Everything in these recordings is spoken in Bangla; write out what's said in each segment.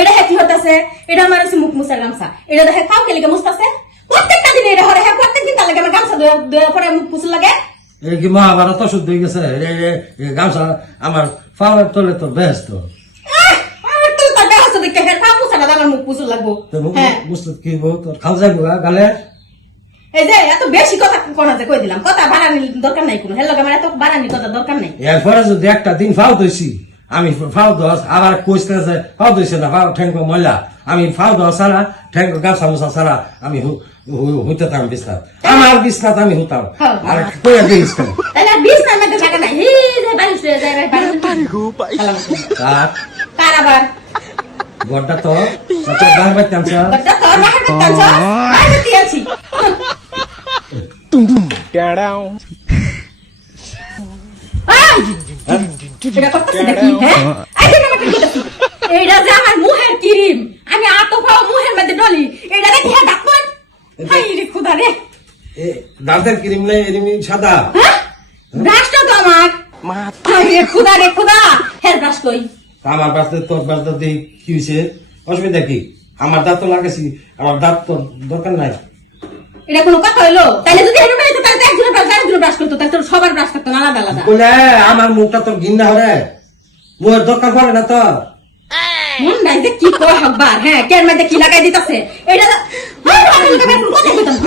এটা কি হতেছে? এটা আমার হচ্ছে মুখ মুছার গামছা। এটা দেখে কাউকে লেগে মুছতেছে প্রত্যেকটা দিন। এটা হরে প্রত্যেকদিন তার লাগে আমার গামছা ধোয়া পরে মুখ মুছুর লাগে। এই কি মহাভারত শুদ্ধ হয়ে গেছে? গামছা আমার পাওয়ার তোলে তো ব্যস্ত মুখ মুছুর লাগবো। বুঝতে কি তোর খাল যাবো গালে। এই যে এত বেশি কথা কোনা যে কই দিলাম, কথা বাড়ানির দরকার নাই কোনো। হেলো আমার এত বাড়ানির কথা দরকার নাই। এরপরে যদি একটা দিন ফাও দইছি, আমি ফাও দশ আবার কইতেছে ফাও দইছে না, ফাও ঠ্যাঙ্গ ময়লা। আমি ফাও দশ ছাড়া ঠ্যাঙ্গ গামছা মুছা ছাড়া আমি হইতেতাম বিছনাথ। আমার বিছনাথ আমি হতাম। আর কইয়া দিস কেন? তাহলে বিছনার মধ্যে থাকা নাই। হি যে বালিশ হয়ে যায় কার আবার গড্ডা তো কত গান বাইতাম স্যার। গড্ডা তো না হাঁটতাম স্যার। বাইরে আছি। টুম টুম টাড়াও। এটা করতেছে নাকি? হ্যাঁ এইটা যে আমার মুহের ক্রিম, আমি আতো পাও মুহের মধ্যে ডলি। এইটা দেখি হ্যাঁ ডাকবেন। হাই রে খুদা রে, দাঁতের ক্রিম নাই এমনি সাদা। হ্যাঁ ব্রাশটা তো আমার হাই রে খুদা রে খুদা। হেয়ার ব্রাশ কই? আমার বাড়িতে তোর বাড়িতে দিই কি হয়েছে? অসুবিধা কি? আমার দাঁত তো লাগাইছি, আমার দাঁত তো দরকার নাই। এটা কোনো কথা হইলো? তাহলে যদি এরকম হইতো তাহলে একজনের ব্রাশ আরেকজনের ব্রাশ করতো, তাহলে তোর সবার ব্রাশ থাকতো আলাদা আলাদা। বলে আমার মুখটা তোর ঘিন্না হরে, মুখের দরকার পড়ে না তো। মন নাই যে কি কয় হকবার। হ্যাঁ কেন মধ্যে কি লাগাই দিতেছে এটা।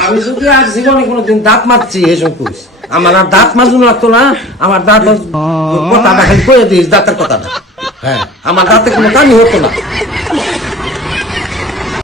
আমি যদি আর জীবনে কোনোদিন দাঁত মারছি এসব করিস, আমার আর দাঁত মাজুন লাগতো না। আমার দাঁত কথাটা খালি কয়ে দিস, দাঁতের কথাটা। হ্যাঁ আমার দাঁতে কোনো কামি হতো না।